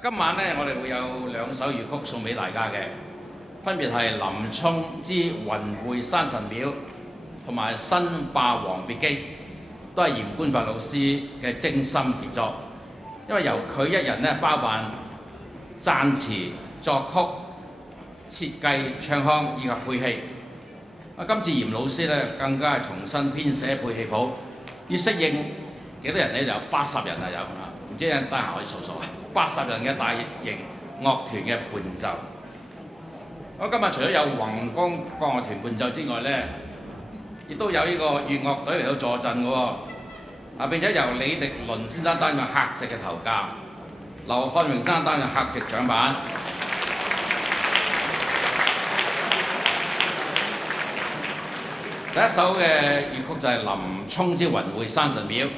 今晚咧，我哋會有兩首粵曲送俾大家嘅，分別係林沖之雲會山神廟同埋新霸王別姬，都係嚴官發老師嘅精心傑作。因為由佢一人咧包辦撰詞、作曲、設計、唱腔以及配器。今次嚴老師咧更加係重新編寫配器譜，以適應幾多人咧？有80人啊，有啊，唔知得閒可以數數80人嘅大型樂團嘅伴奏。今日除咗有宏光國樂團伴奏之外咧，亦都有呢個粵樂隊嚟到助陣嘅喎。並且由李迪倫先生擔任客席嘅頭架，劉漢榮先生擔任客席掌板。第一首嘅粵曲就係林沖之雲會山神廟，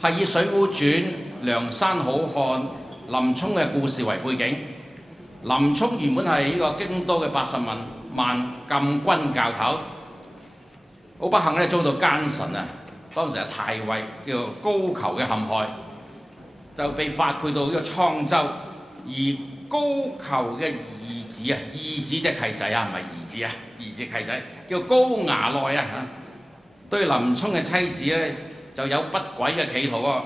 係以《水滸傳》梁山好漢林沖嘅故事為背景。林沖原本係呢個京都嘅80萬禁軍教頭，好不幸咧遭到奸臣啊！當時係太尉叫做高俅嘅陷害，就被發配到呢個滄州。而高俅嘅義子即係契仔啊，唔係兒子啊，兒子契仔叫高衙內啊，對林沖嘅妻子咧就有不軌嘅企圖喎，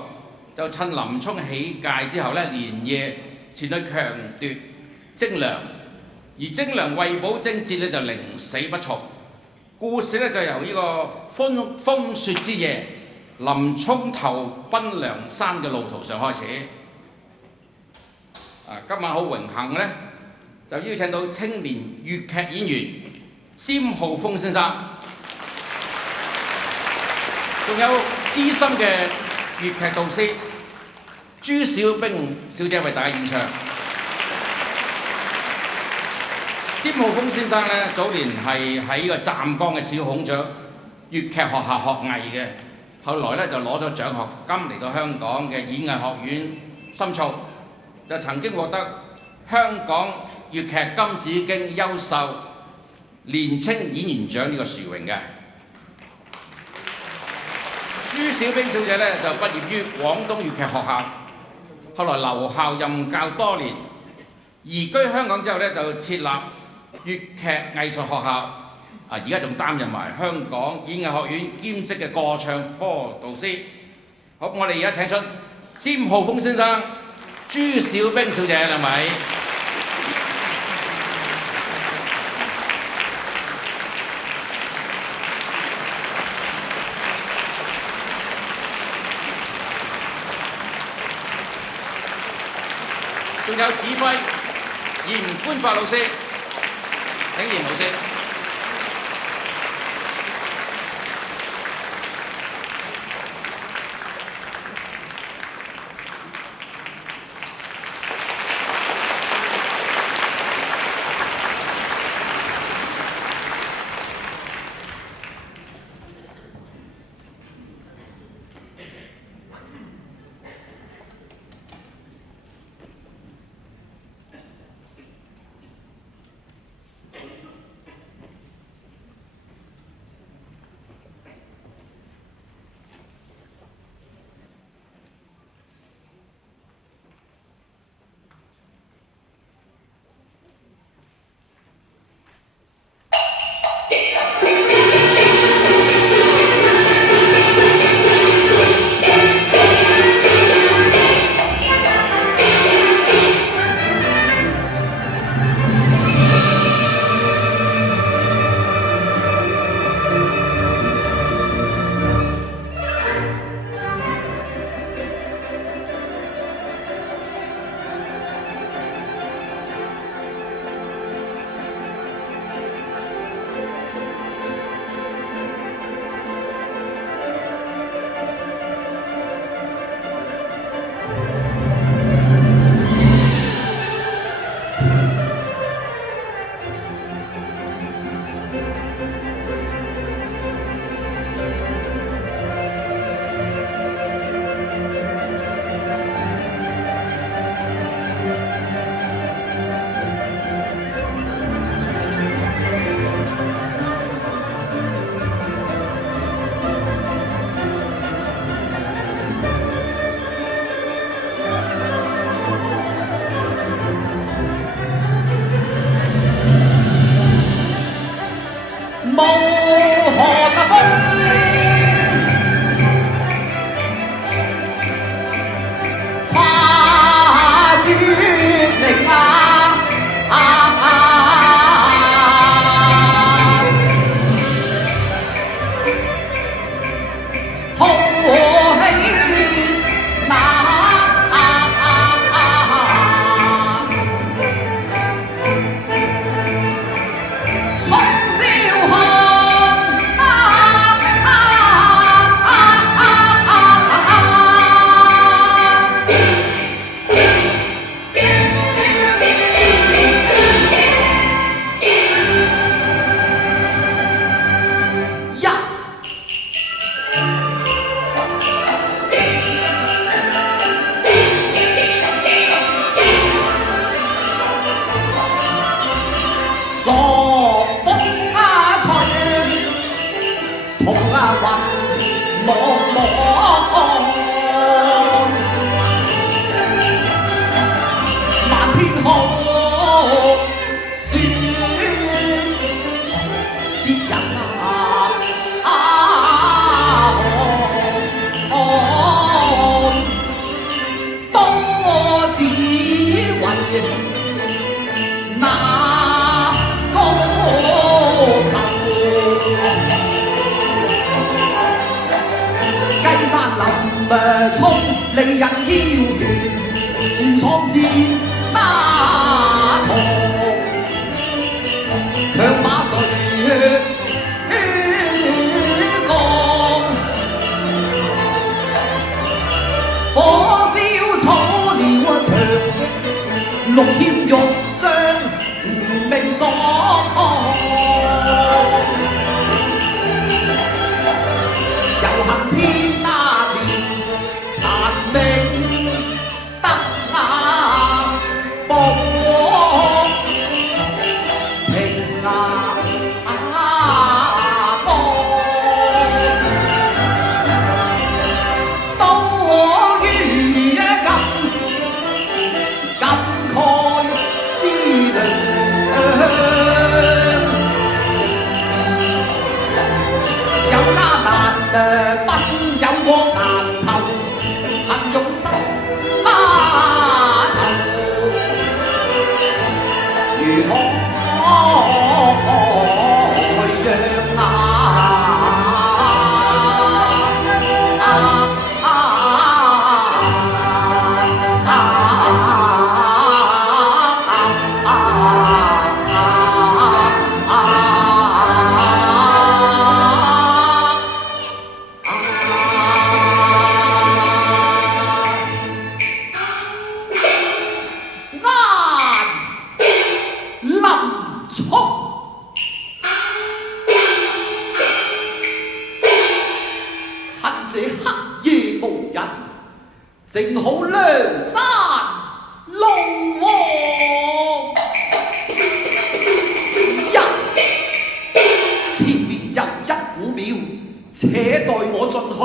就趁林沖起戒之後咧，連夜前去強奪精良，而精良為保貞節咧就寧死不從。故事咧就由呢個風雪之夜，林沖投奔梁山嘅路途上開始。今晚好榮幸咧，就邀請到青年粵劇演員詹浩峰先生，仲有資深嘅粵劇導師朱小冰小姐為大家演唱。詹浩峰先生咧，早年係喺呢個湛江嘅小孔雀粵劇學校學藝嘅，後來咧就攞咗獎學金嚟到香港嘅演藝學院深造，就曾經獲得香港粵劇金紫荊優秀年青演員獎呢個殊榮嘅。朱小冰小姐咧就畢業於廣東粵劇學校，後來留校任教多年，移居香港之後咧就設立粵劇藝術學校，而家仲擔任埋香港演藝學院兼職嘅歌唱科導師。好，我哋而家請出詹浩峰先生、朱小冰小姐兩位。仲有指揮嚴官發老師。請嚴老師。同雲茫茫，漫天空雪，薛人多只為那高頭。雞山林衝，令人腰軟，闖至那途，強馬隨降，火燒草料場，綠劍玉章明爽。遊行天那年殘明得雅報，平雅報，都於感慨思量。有家難奔，有國難投，恨用心碼頭，如何讓趁這黑夜無人，正好梁山龍王。前面有一股廟，且待我進去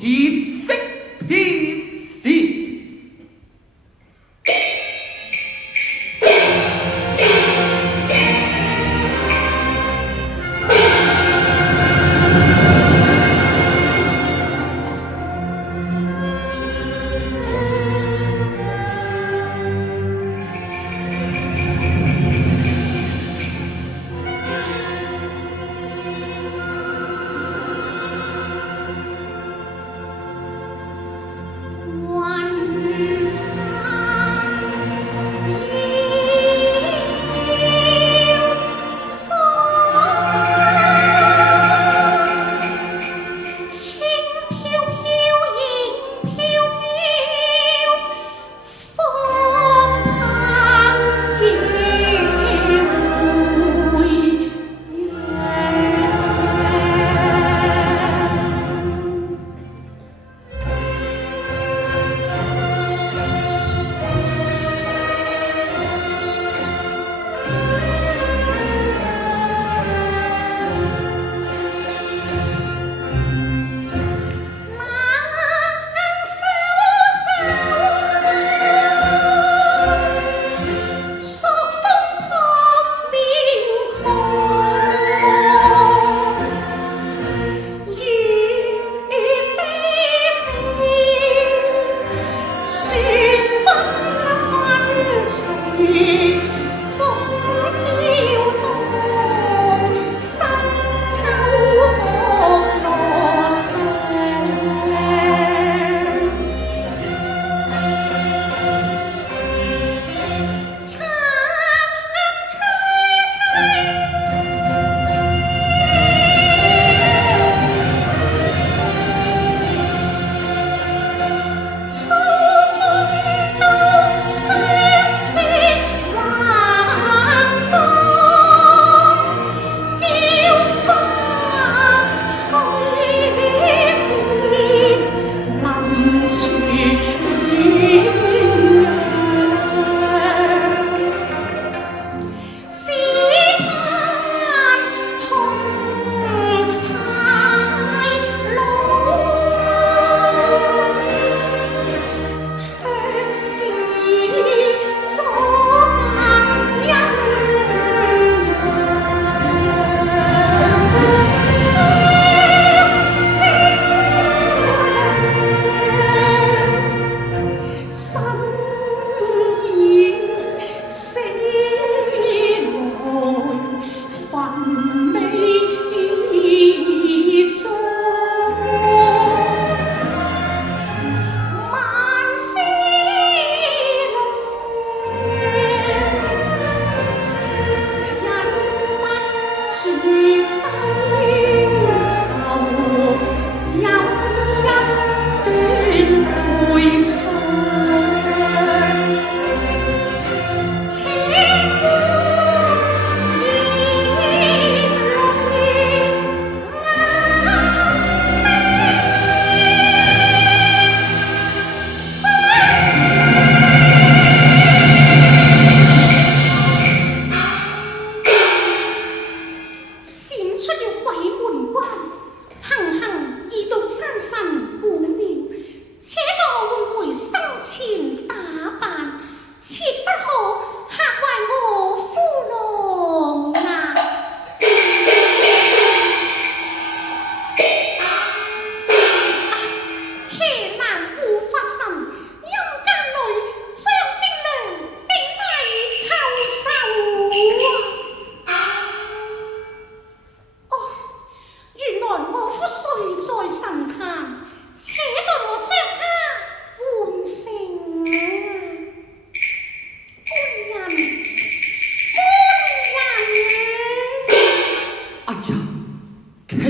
歇息片時。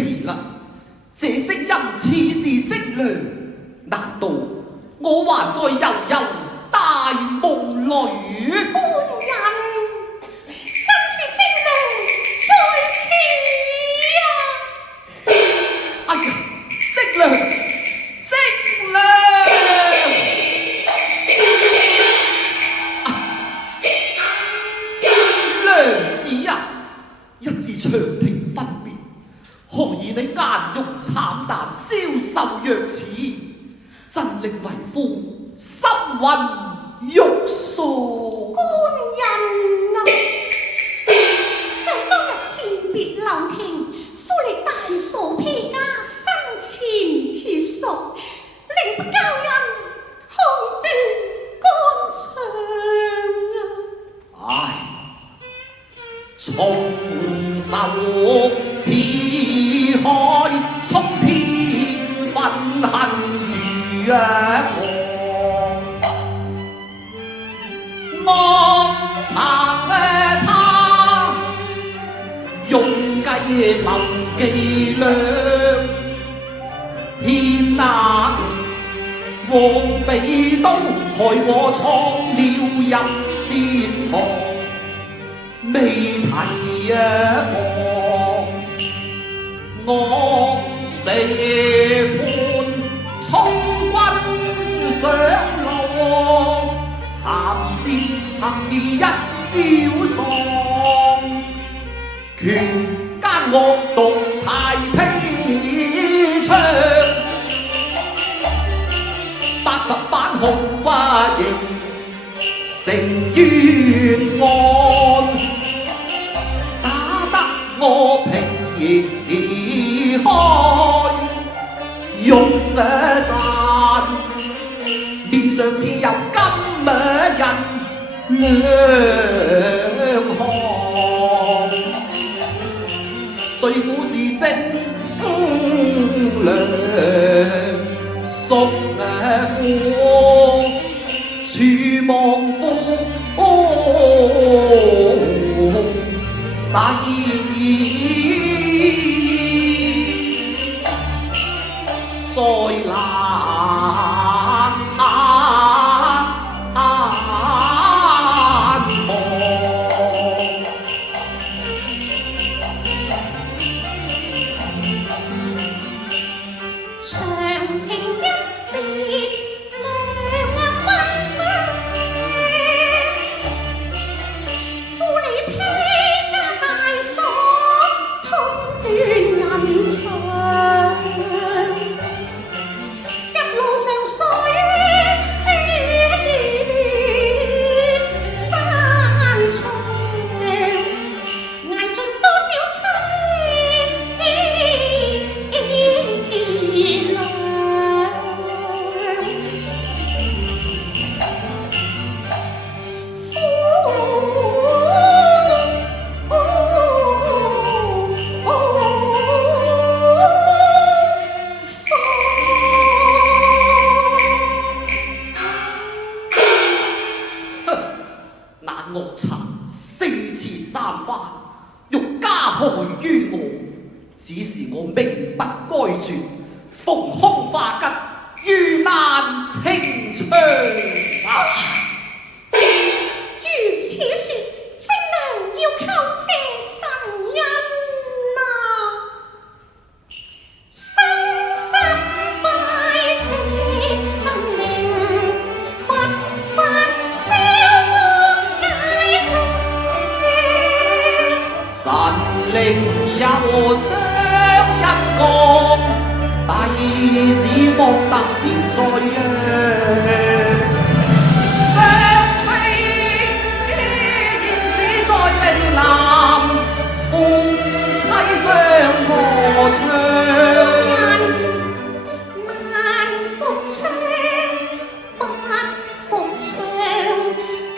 奇啦！這聲音似是精良，難道我還在悠悠大夢裏？官人，真是精良在此啊！哎呀，精良，精良！娘子啊，一至長亭分別，何以你顏容慘淡，消瘦若此，真令為夫心魂欲索。官人啊，想當日前別留亭，夫力大掃披家，生前鐵熟，令不教人紅斷肝腸啊！唉，重受此海沖天憤恨如狂，惡賊他用計謀伎倆，騙那黃鼻刀害我闖了入戰堂，未提防我地盤衝軍上路，殘節行義一朝喪，權奸惡毒太披槍，80版紅花刑成冤案，打得我皮開肉綻，面上似有金印兩行，最苦是精良叔父，處望夫細再難防。長亭一別兩分鐘，夫你披家大鎖，通斷銀牆。一路上水山長，捱盡多少凄涼。那惡賊4次3番，欲加害於我，只是我命不該絕，逢凶化吉，遇難清槍。如此說，精良要叩謝神恩啊！深深拜謝神靈，佛法消惡解除。神靈有將一個弟子莫特別在約，雙飛天子在地南，夫妻相和唱。難復唱，不復唱，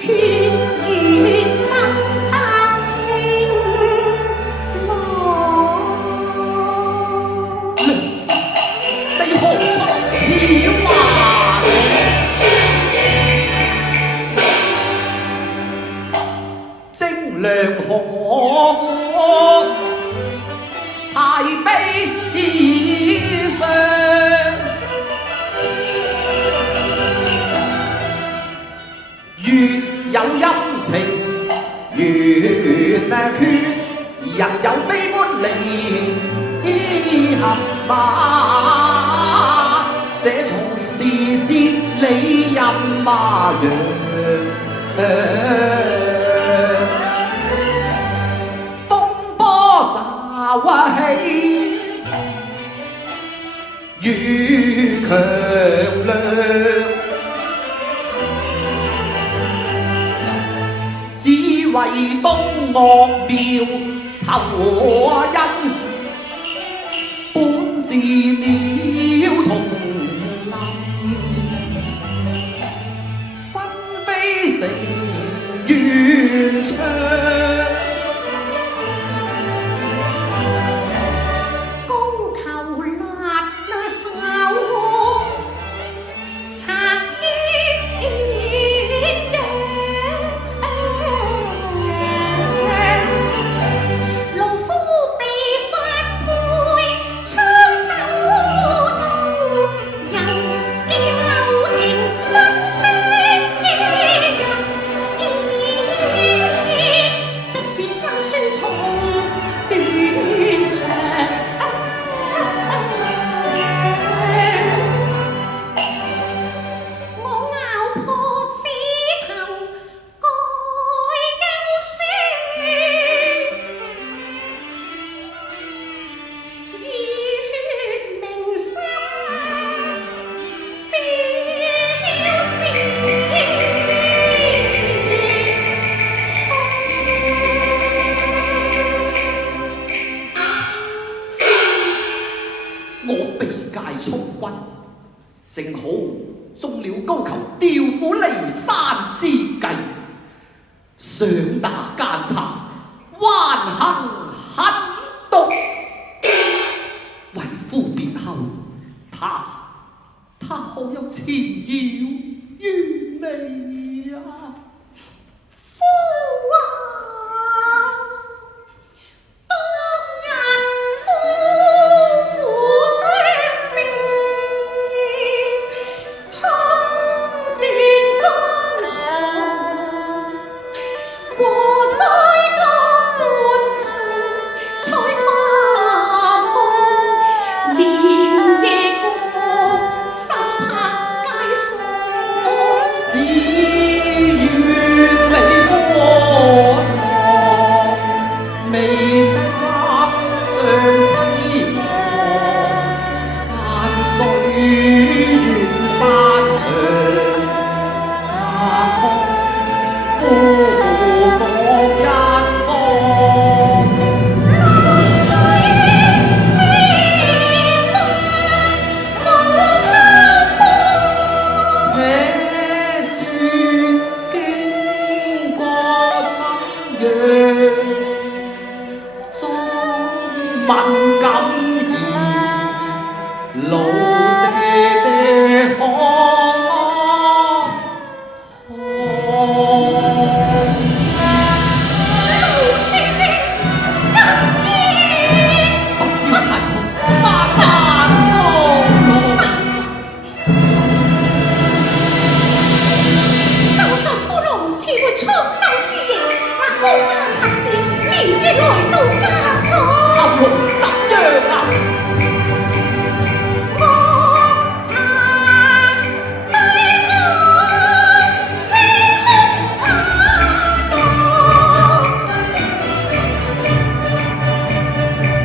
決與真得清朗。娘子，你何出此話？精良何苦太悲？人有悲歡離合嘛，這才是涉理任嘛風波乍起雨強亮，只為東岳廟酬恩，本是鳥同林，分飛成圓場。正好中了高俅調虎離山之計，想打奸賊，還行狠毒，為夫別後，他可有纏繞於你啊？夫啊！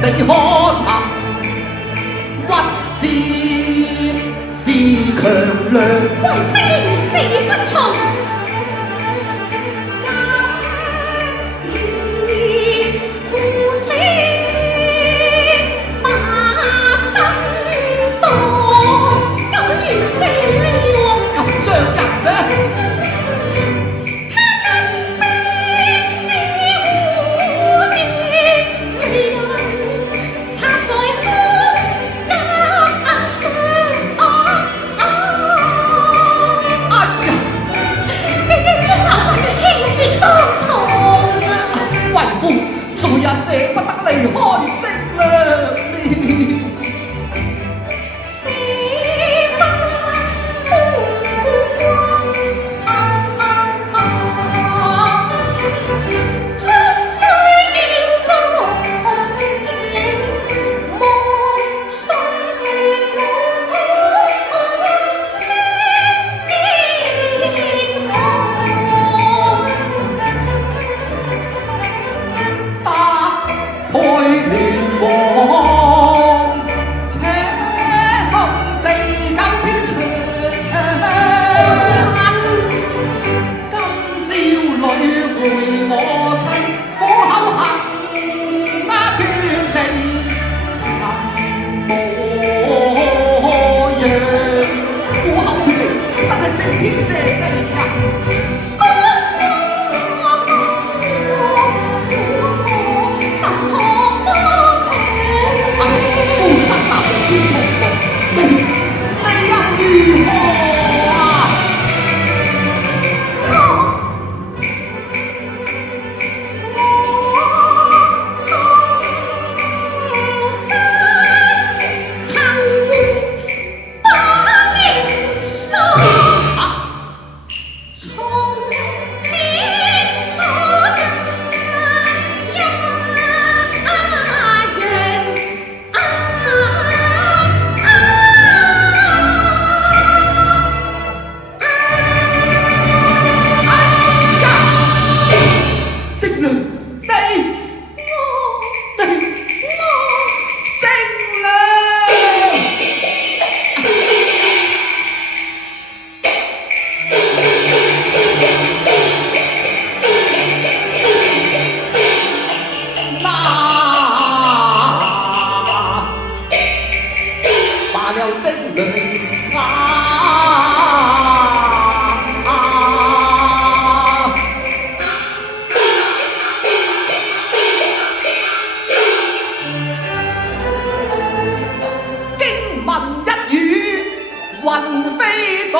你可曾屈戰是強梁，為清死不從。了精良經文一語雲飛蕩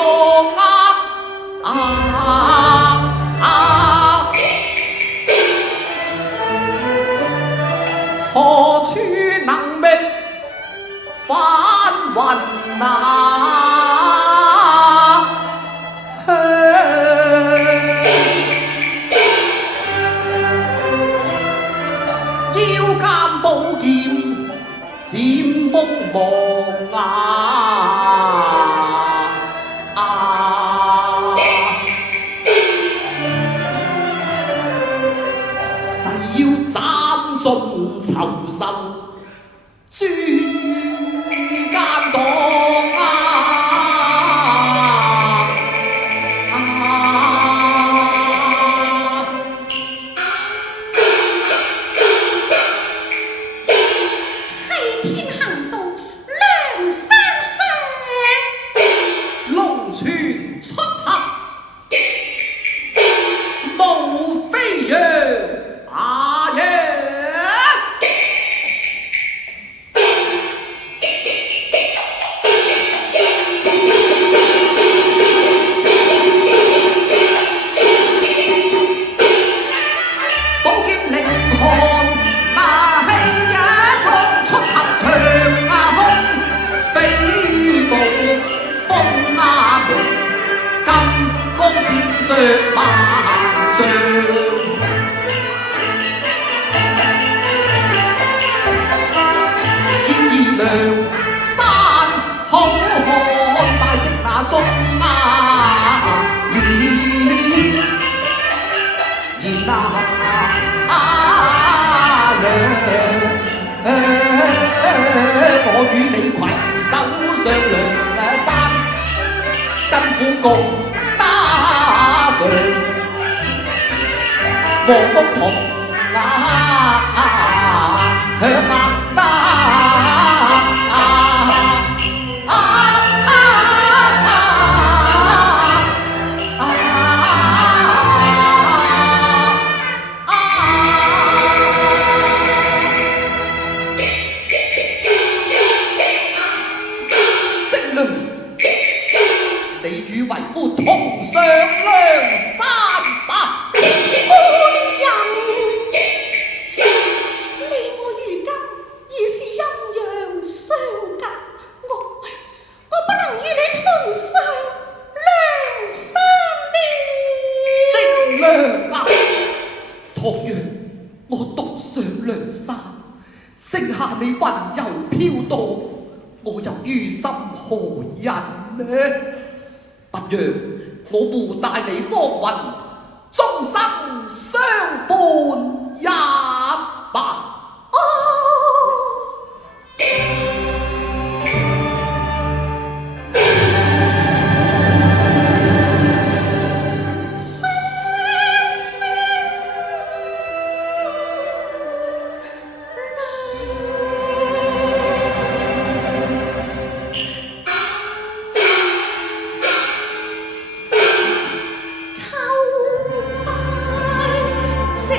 何處能覓返雲腰間寶劍閃鋒芒誓要斬盡囚獸諸奸黨替天行道，梁山上，龍泉出客無飛揚削萬丈，見義梁山好漢，大色那中年，然我與你攜手上梁山，跟苦共和共同積雷，你與為夫同上梁山吧。倘若我獨上梁山，剩下你雲遊飄蕩，我又於心何忍呢？不如我互帶你芳雲，終生相伴也罷。這林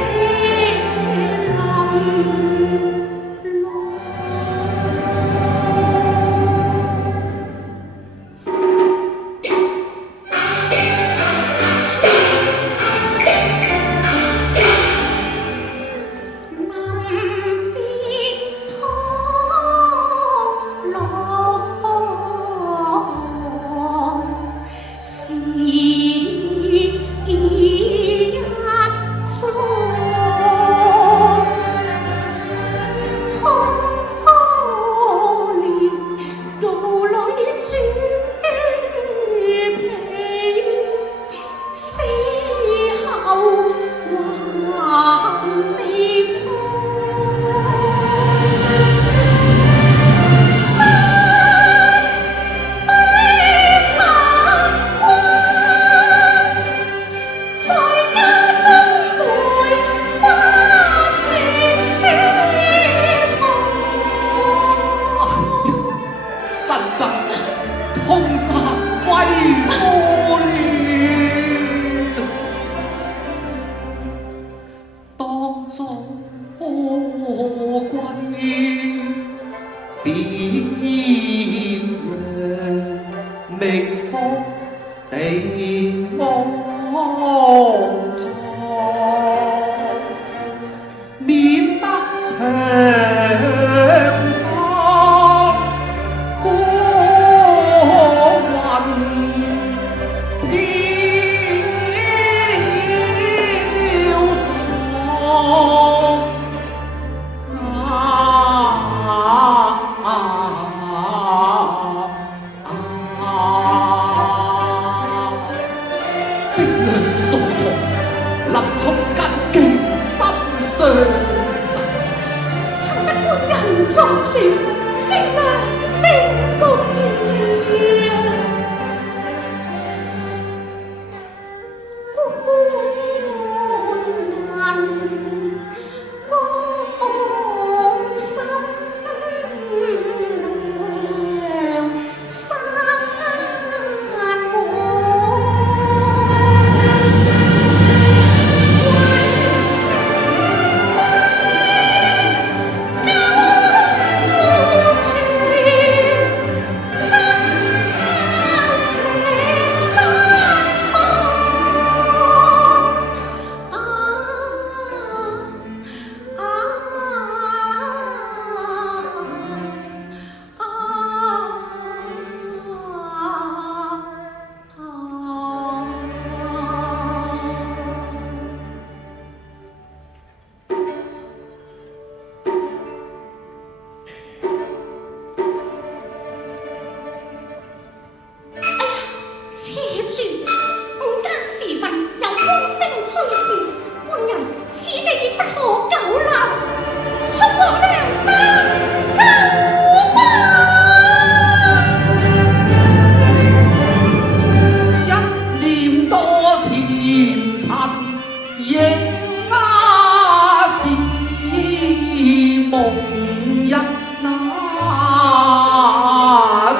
陣痛殺為何了？當作歸別娘，覓福地安葬，免得長洲過雲積糧所圖，林沖謹記心上。幸得官人作主，積糧並獨要。官人安心生活。且住，午間時分有官兵追至，官人此地不可久留，速往梁山走吧。一念多前塵，應是夢一那場。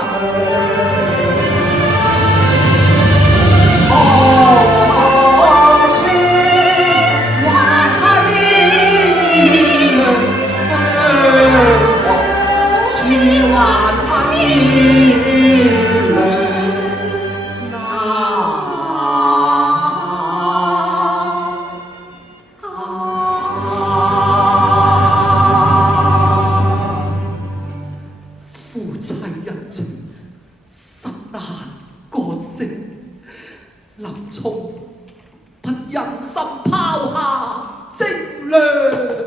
夫妻恩情實難割捨，林沖不忍心拋下積糧。